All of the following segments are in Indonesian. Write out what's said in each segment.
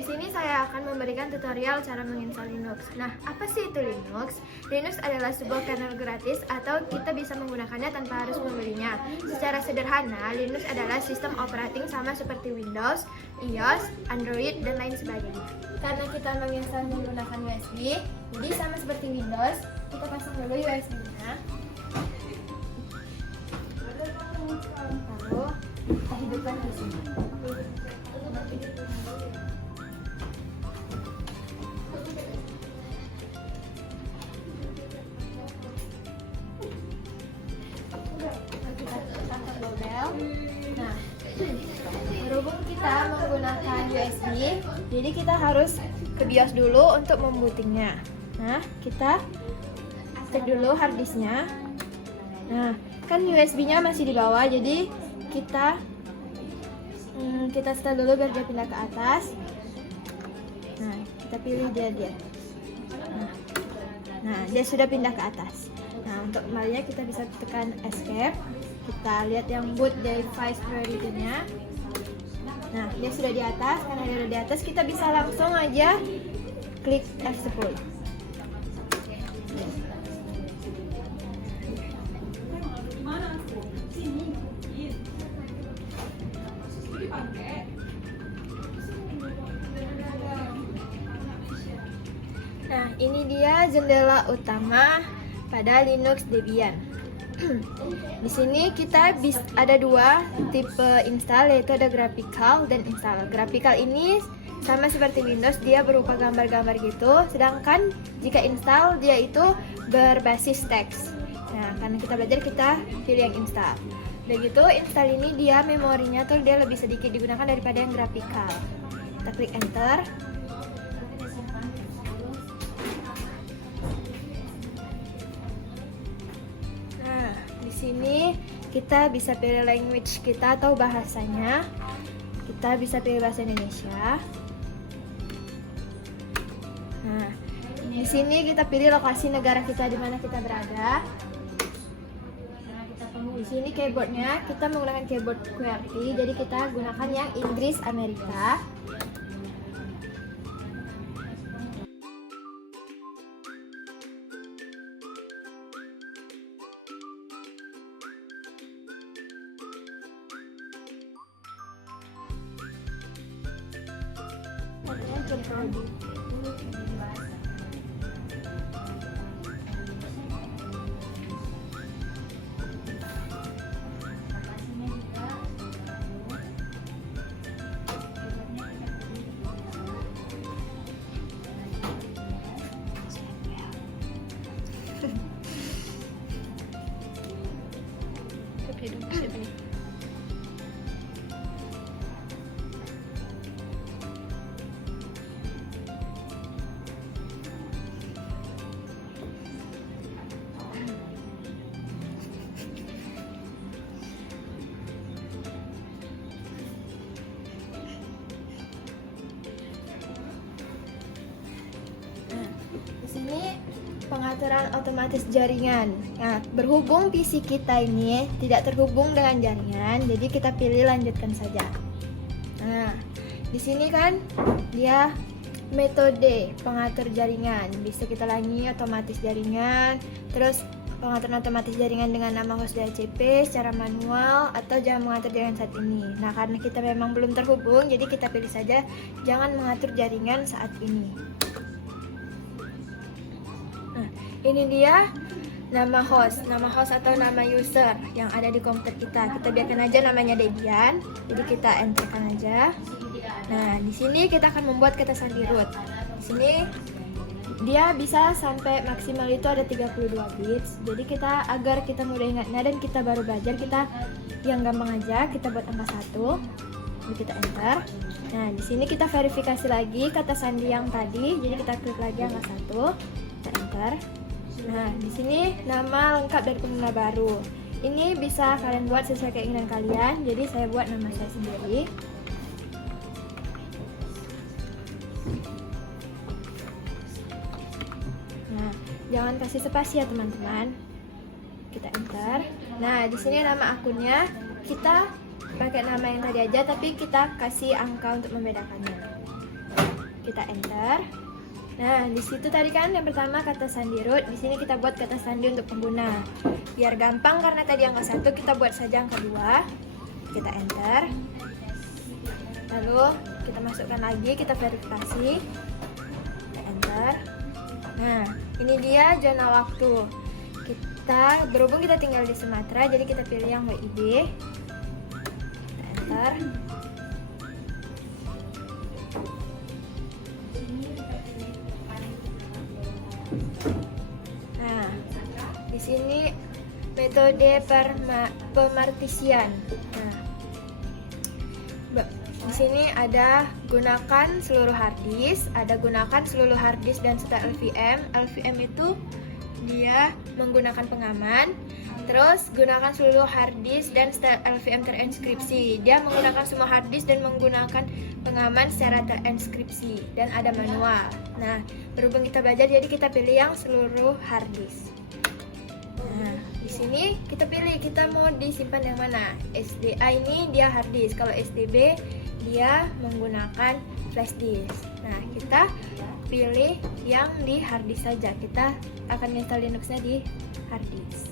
Di sini saya akan memberikan tutorial cara menginstal Linux. Nah, apa sih itu Linux? Linux adalah sebuah kernel gratis atau kita bisa menggunakannya tanpa harus membelinya. Secara sederhana, Linux adalah sistem operating sama seperti Windows, iOS, Android, dan lain sebagainya. Karena kita menginstal menggunakan USB, jadi sama seperti Windows, kita pasang dulu USB-nya. Lalu kita hidupkan di sini. Nah, berhubung kita menggunakan USB, jadi kita harus ke BIOS dulu untuk membootingnya. Nah, kita cek dulu harddisknya. Nah, kan USB-nya masih di bawah, jadi kita setel dulu biar dia pindah ke atas. Nah, kita pilih dia. Nah, dia sudah pindah ke atas. Nah, untuk kembalinya kita bisa tekan escape. Kita lihat yang boot device priority-nya. Nah, dia sudah di atas. Karena dia sudah di atas, kita bisa langsung aja klik F10. Nah, ini dia jendela utama pada Linux Debian. Di sini kita ada dua tipe install, yaitu ada graphical dan install. Graphical ini sama seperti Windows, dia berupa gambar-gambar gitu. Sedangkan jika install, dia itu berbasis teks. Nah, karena kita belajar, kita pilih yang install. Begitu install ini dia memorinya tuh dia lebih sedikit digunakan daripada yang graphical. Kita klik enter. Di sini kita bisa pilih language kita atau bahasanya. Kita bisa pilih bahasa Indonesia. Nah, di sini kita pilih lokasi negara kita di mana kita berada. Di sini keyboardnya kita menggunakan keyboard QWERTY, jadi kita gunakan yang Inggris Amerika. Ini pengaturan otomatis jaringan. Nah, berhubung PC kita ini tidak terhubung dengan jaringan, jadi kita pilih lanjutkan saja. Nah, di sini kan dia metode pengatur jaringan. Bisa kita langi otomatis jaringan, terus pengaturan otomatis jaringan dengan nama host DHCP secara manual, atau jangan mengatur jaringan saat ini. Nah, karena kita memang belum terhubung, jadi kita pilih saja jangan mengatur jaringan saat ini. Nah, ini dia nama host atau nama user yang ada di komputer kita. Kita biarkan aja namanya Debian. Jadi kita enterkan aja. Nah, di sini kita akan membuat kata sandi root. Di sini dia bisa sampai maksimal itu ada 32 bits. Jadi agar kita mudah ingatnya dan kita baru belajar, kita yang gampang aja kita buat angka 1. Jadi kita enter. Nah, di sini kita verifikasi lagi kata sandi yang tadi. Jadi kita klik lagi angka 1. Kita enter. Nah, di sini nama lengkap dari pengguna baru. Ini bisa kalian buat sesuai keinginan kalian. Jadi saya buat nama saya sendiri. Nah, jangan kasih spasi ya teman-teman. Kita enter. Nah, di sini nama akunnya kita pakai nama yang tadi aja, tapi kita kasih angka untuk membedakannya. kita enter. Nah, di situ tadi kan yang pertama kata sandi root, di sini kita buat kata sandi untuk pengguna. Biar gampang karena tadi angka 1, kita buat saja angka 2. Kita enter. Lalu kita masukkan lagi, kita verifikasi. Kita enter. Nah, ini dia zona waktu. Kita berhubung kita tinggal di Sumatera, jadi kita pilih yang WIB. Kita enter. Nah, di sini metode pemartisian. Nah, di sini ada gunakan seluruh harddisk, ada gunakan seluruh harddisk dan setel LVM. LVM itu dia menggunakan pengaman. Terus gunakan seluruh harddisk dan setel LVM terenskripsi. Dia menggunakan semua harddisk dan menggunakan pengaman secara terenskripsi dan ada manual. Nah, berhubung kita belajar, jadi kita pilih yang seluruh harddisk. Nah, di sini kita pilih kita mau disimpan yang mana. SDA ini dia harddisk, kalau SDB dia menggunakan flash disk. Nah, kita pilih yang di harddisk saja. Kita akan install Linuxnya di harddisk.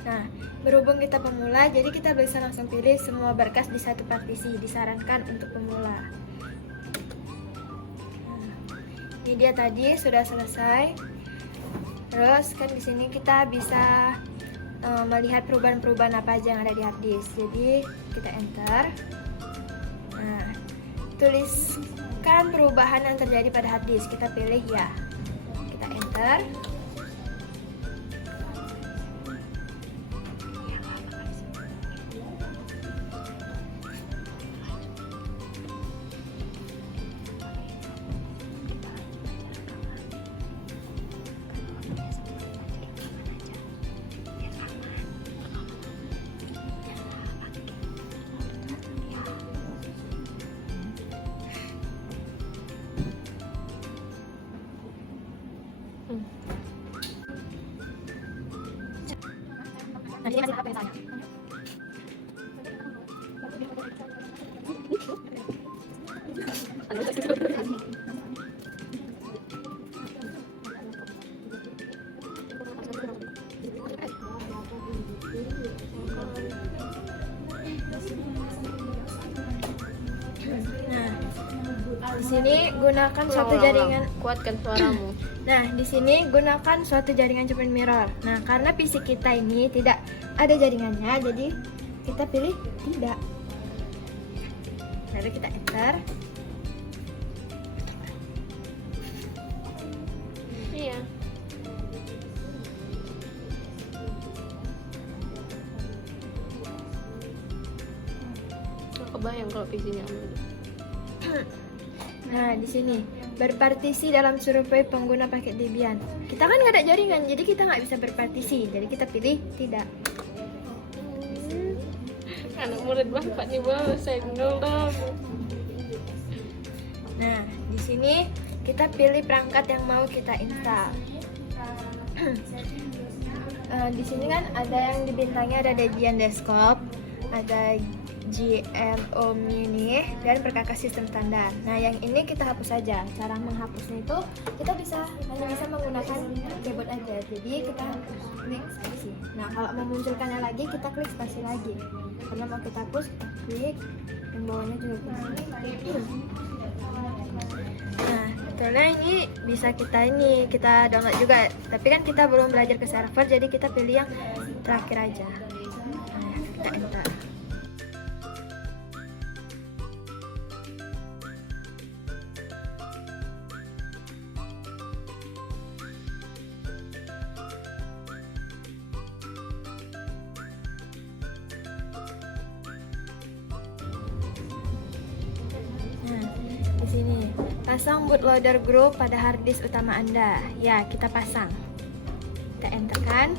Nah, berhubung kita pemula, jadi kita bisa langsung pilih semua berkas di satu partisi. Disarankan untuk pemula. Nah, ini dia tadi sudah selesai. Terus kan di sini kita bisa melihat perubahan-perubahan apa aja yang ada di harddisk. Jadi kita enter. Nah, tuliskan perubahan yang terjadi pada harddisk. Kita pilih ya. Kita enter. Nanti masih apa yang saya? Di sini gunakan suatu jaringan, kuatkan suaramu. Nah, di sini gunakan suatu jaringan cermin mirror. Nah, karena PC kita ini tidak ada jaringannya, jadi kita pilih tidak. Lalu kita enter. Iya. Aku kebayang kalau PC-nya ambil. Nah, di sini berpartisi dalam survei pengguna paket Debian. Kita kan nggak ada jaringan, jadi kita nggak bisa berpartisi. Jadi kita pilih tidak. Anak murid bapak nih bang, senggol dong. Nah, di sini kita pilih perangkat yang mau kita install. Di sini kan ada yang dibintangnya, ada Debian Desktop, ada GNOME Mini dan perkakas sistem standar. Nah, yang ini kita hapus saja. Cara menghapusnya itu kita hanya bisa menggunakan keyboard aja. Jadi kita klik spasi. Nah, kalau memunculkannya lagi kita klik spasi lagi. Karena mau kita hapus, kita klik yang bawahnya juga klik. Nah, sebetulnya ini bisa kita download juga. Tapi kan kita belum belajar ke server, jadi kita pilih yang terakhir aja. Nah, kita enter. Di sini pasang bootloader group pada harddisk utama Anda. Ya, kita pasang. Kita enter kan.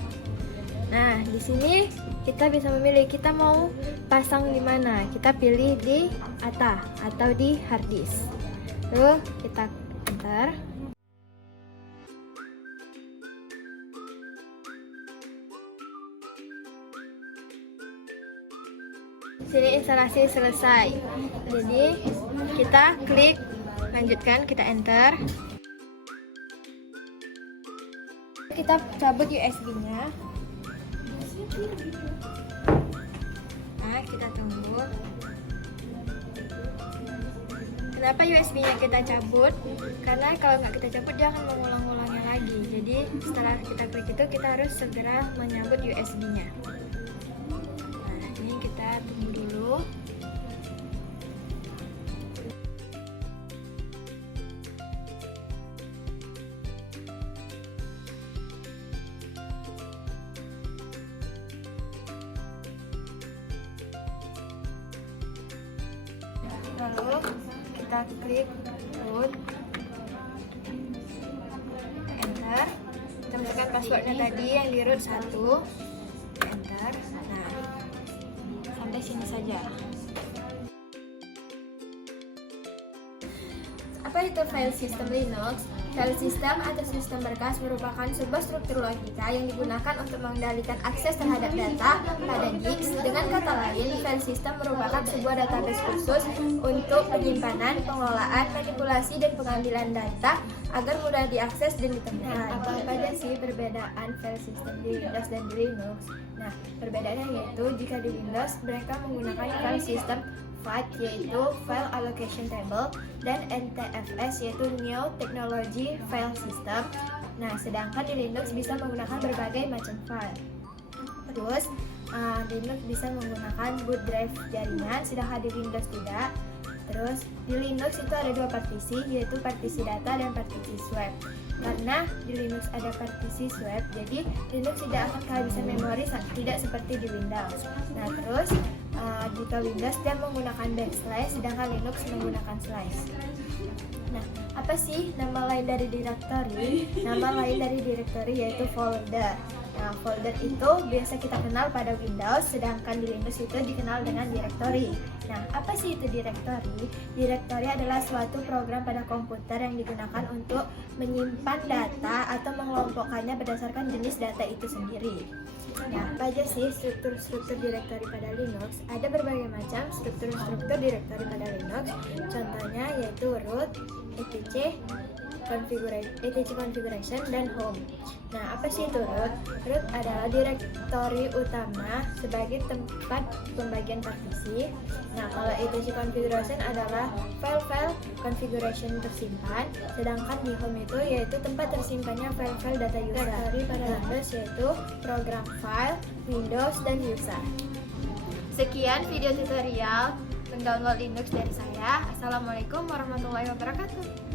Nah, di sini kita bisa memilih kita mau pasang di mana. Kita pilih di ATA atau di harddisk. Lalu kita enter. Sini instalasi selesai. Jadi kita klik lanjutkan, kita enter. Kita cabut USB-nya. Nah, kita tunggu. Kenapa USB-nya kita cabut? Karena kalau nggak kita cabut dia akan mengulang-ulangnya lagi. Jadi setelah kita klik itu kita harus segera menyambut USB-nya. Nah, ini kita tunggu dulu. Lalu kita klik root, enter, kita masukkan passwordnya tadi yang di root 1, enter. Nah, sampai sini saja. Apa itu file system Linux? File system atau sistem berkas merupakan sebuah struktur logika yang digunakan untuk mengendalikan akses terhadap data pada disk. Dengan kata lain, file system merupakan sebuah database khusus untuk penyimpanan, pengelolaan, manipulasi, dan pengambilan data agar mudah diakses dan ditemukan. Apa aja sih perbedaan file system di Windows dan di Linux? Nah, perbedaannya yaitu jika di Windows mereka menggunakan file system FAT yaitu File Allocation Table dan NTFS yaitu New Technology File System. Nah, sedangkan di Linux bisa menggunakan berbagai macam file. Terus Linux bisa menggunakan boot drive jaringan, sedangkan di Windows tidak. Terus di Linux itu ada dua partisi, yaitu partisi data dan partisi swap. Karena di Linux ada partisi swap, jadi Linux tidak akan kehabisan memori tidak seperti di Windows. Nah, terus jika Windows dia menggunakan backslash, sedangkan Linux menggunakan slash. Nah, apa sih nama lain dari directory? Nama lain dari directory yaitu folder. Nah, folder itu biasa kita kenal pada Windows, sedangkan di Linux itu dikenal dengan directory. Nah, apa sih itu directory? Directory adalah suatu program pada komputer yang digunakan untuk menyimpan data atau mengelompokkannya berdasarkan jenis data itu sendiri. Nah, apa aja sih struktur-struktur directory pada Linux? Ada berbagai macam struktur-struktur directory pada Linux. Contohnya yaitu root, etc configuration, dan home. Nah, apa sih itu root? Root adalah direktori utama sebagai tempat pembagian partisi. Nah, kalau etc configuration adalah file-file configuration tersimpan, sedangkan di home itu yaitu tempat tersimpannya file-file data user. Direktori pada Windows yaitu program file, Windows, dan user. Sekian video tutorial mendownload Linux dari saya. Assalamualaikum warahmatullahi wabarakatuh.